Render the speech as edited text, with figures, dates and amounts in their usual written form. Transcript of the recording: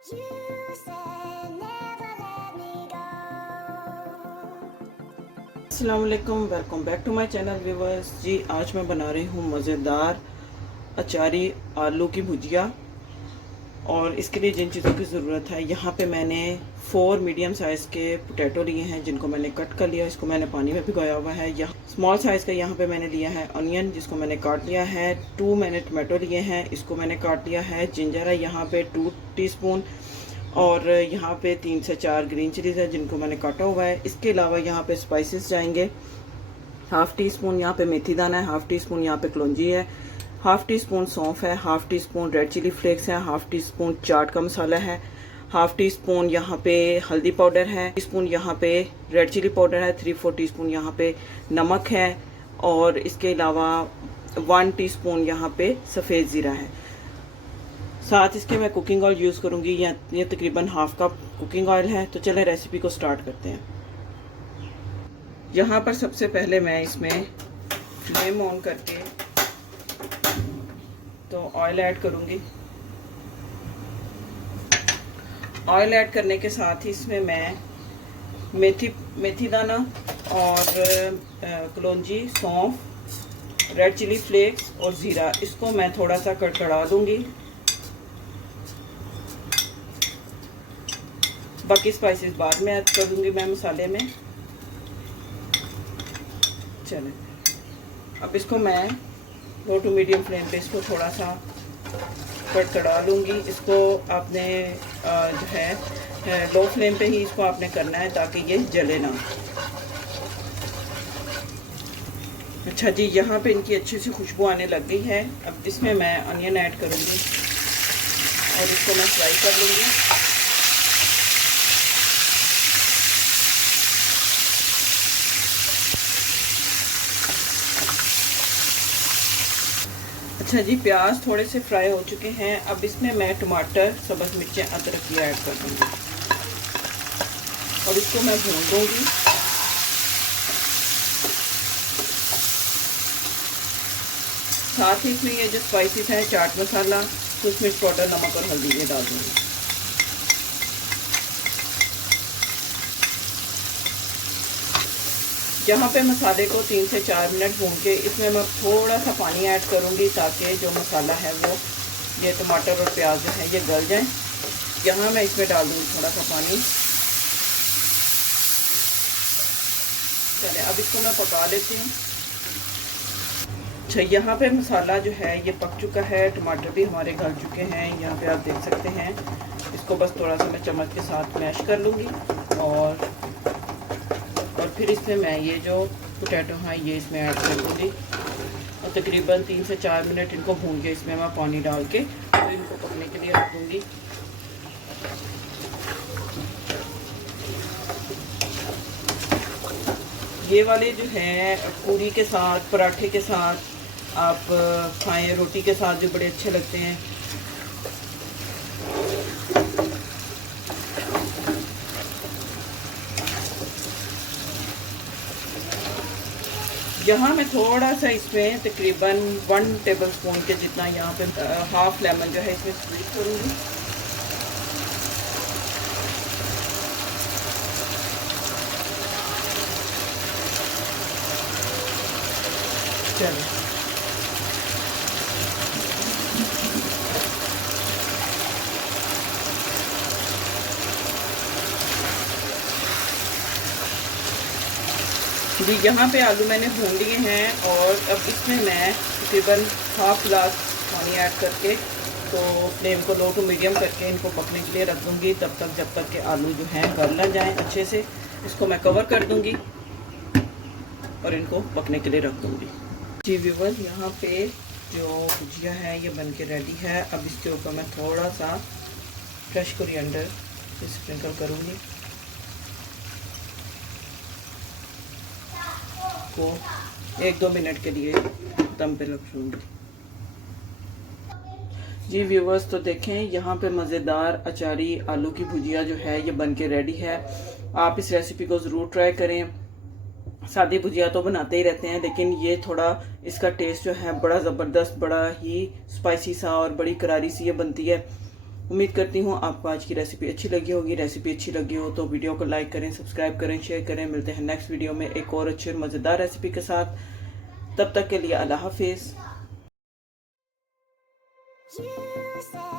अस्सलाम वालेकुम, welcome back to my channel viewers. जी आज मैं बना रही हूँ मज़ेदार अचारी आलू की भुजिया। और इसके लिए जिन चीज़ों की ज़रूरत है, यहाँ पे मैंने 4 मीडियम साइज़ के पोटैटो लिए हैं जिनको मैंने कट कर लिया। इसको मैंने पानी में भिगोया हुआ है। यहाँ स्मॉल साइज़ का यहाँ पे मैंने लिया है अनियन, जिसको मैंने काट लिया है। 2 मैंने टमाटो लिए हैं, इसको मैंने काट लिया है। जिंजर है यहाँ पे 2 टीस्पून। और यहाँ पे 3 से 4 ग्रीन चिलीज़ है जिनको मैंने काटा हुआ है। इसके अलावा यहाँ पे स्पाइसेस जाएंगे। हाफ़ टी स्पून यहाँ पे मेथी दाना है, हाफ़ टी स्पून यहाँ पे कलौंजी है, हाफ़ टी स्पून सौंफ है, half teaspoon red chilli flakes है, हाफ़ टी स्पून चाट का मसाला है, हाफ़ टी स्पून यहाँ पे हल्दी पाउडर है, टी स्पून यहाँ पे रेड चिली पाउडर है, 3/4 टीस्पून यहाँ पे नमक है। और इसके अलावा 1 टीस्पून यहाँ पे सफ़ेद ज़ीरा है। साथ इसके मैं कुकिंग ऑयल यूज़ करूँगी, ये तकरीबन हाफ कप कुकिंग ऑयल है। तो चलें रेसिपी को स्टार्ट करते हैं। यहाँ पर सबसे पहले मैं इसमें फ्लेम ऑन करके तो ऑयल ऐड करूँगी। ऑयल ऐड करने के साथ ही इसमें मैं मेथी दाना और कलौंजी, सौंफ, रेड चिली फ्लेक्स और ज़ीरा, इसको मैं थोड़ा सा कड़कड़ा दूँगी। बाकी स्पाइसेस बाद में ऐड कर दूँगी मैं मसाले में। चलें, अब इसको मैं लो टू मीडियम फ्लेम पे इसको थोड़ा सा कड़कड़ा लूँगी। इसको आपने जो है लो फ्लेम पे ही इसको आपने करना है ताकि ये जले ना। अच्छा जी, यहाँ पे इनकी अच्छी सी खुशबू आने लग गई है। अब इसमें मैं अनियन ऐड करूँगी और इसको मैं फ्राई कर लूँगी। अच्छा जी, प्याज थोड़े से फ्राई हो चुके हैं। अब इसमें मैं टमाटर, सब्ज़ मिर्चें, अदरक की ऐड कर दूँगी और इसको मैं भून दूँगी। साथ ही इसमें ये जो स्पाइसेस हैं, चाट मसाला, कुछ मिर्च पाउडर, नमक और हल्दी, ये डाल दूँगी। यहाँ पे मसाले को 3 से 4 मिनट भून के इसमें मैं थोड़ा सा पानी ऐड करूँगी ताकि जो मसाला है वो ये टमाटर और प्याज जो है ये गल जाए। यहाँ मैं इसमें डाल दूँगी थोड़ा सा पानी। चलिए अब इसको मैं पका लेती हूँ। अच्छा, यहाँ पे मसाला जो है ये पक चुका है, टमाटर भी हमारे गल चुके हैं, यहाँ पे आप देख सकते हैं। इसको बस थोड़ा सा मैं चम्मच के साथ मैश कर लूँगी और फिर इसमें मैं ये जो पोटैटो हैं ये इसमें ऐड कर दूँगी और तकरीबन 3 से 4 मिनट इनको भून के इसमें मैं पानी डाल के तो इनको पकने के लिए रख दूँगी। ये वाले जो हैं पूरी के साथ, पराठे के साथ आप खाएं, रोटी के साथ जो बड़े अच्छे लगते हैं। यहाँ मैं थोड़ा सा इसमें तकरीबन 1 टेबलस्पून के जितना यहाँ पे हाफ लेमन जो है इसमें स्क्वीज करूँगी। चलो, जी यहाँ पे आलू मैंने भून लिए हैं और अब इसमें मैं तकरीबन हाफ गिलास पानी ऐड करके तो फ्लेम को लो टू मीडियम करके इनको पकने के लिए रख दूँगी जब तक के आलू जो हैं गल ना जाएँ अच्छे से। इसको मैं कवर कर दूँगी और इनको पकने के लिए रख दूँगी। जी व्यूअर्स, यहाँ पे जो भुजिया है ये बन के रेडी है। अब इसके ऊपर मैं थोड़ा सा फ्रेश कोरिएंडर स्प्रिंकल करूँगी को 1-2 मिनट के लिए दम पे रखूँगी। जी व्यूवर्स, तो देखें यहाँ पे मज़ेदार अचारी आलू की भुजिया जो है ये बन के रेडी है। आप इस रेसिपी को ज़रूर ट्राई करें। सादी भुजिया तो बनाते ही रहते हैं, लेकिन ये थोड़ा इसका टेस्ट जो है बड़ा ज़बरदस्त, बड़ा ही स्पाइसी सा और बड़ी करारी सी ये बनती है। उम्मीद करती हूँ आपको आज की रेसिपी अच्छी लगी होगी। रेसिपी अच्छी लगी हो तो वीडियो को लाइक करें, सब्सक्राइब करें, शेयर करें। मिलते हैं नेक्स्ट वीडियो में एक और अच्छी और मज़ेदार रेसिपी के साथ। तब तक के लिए अल्लाह हाफिज़।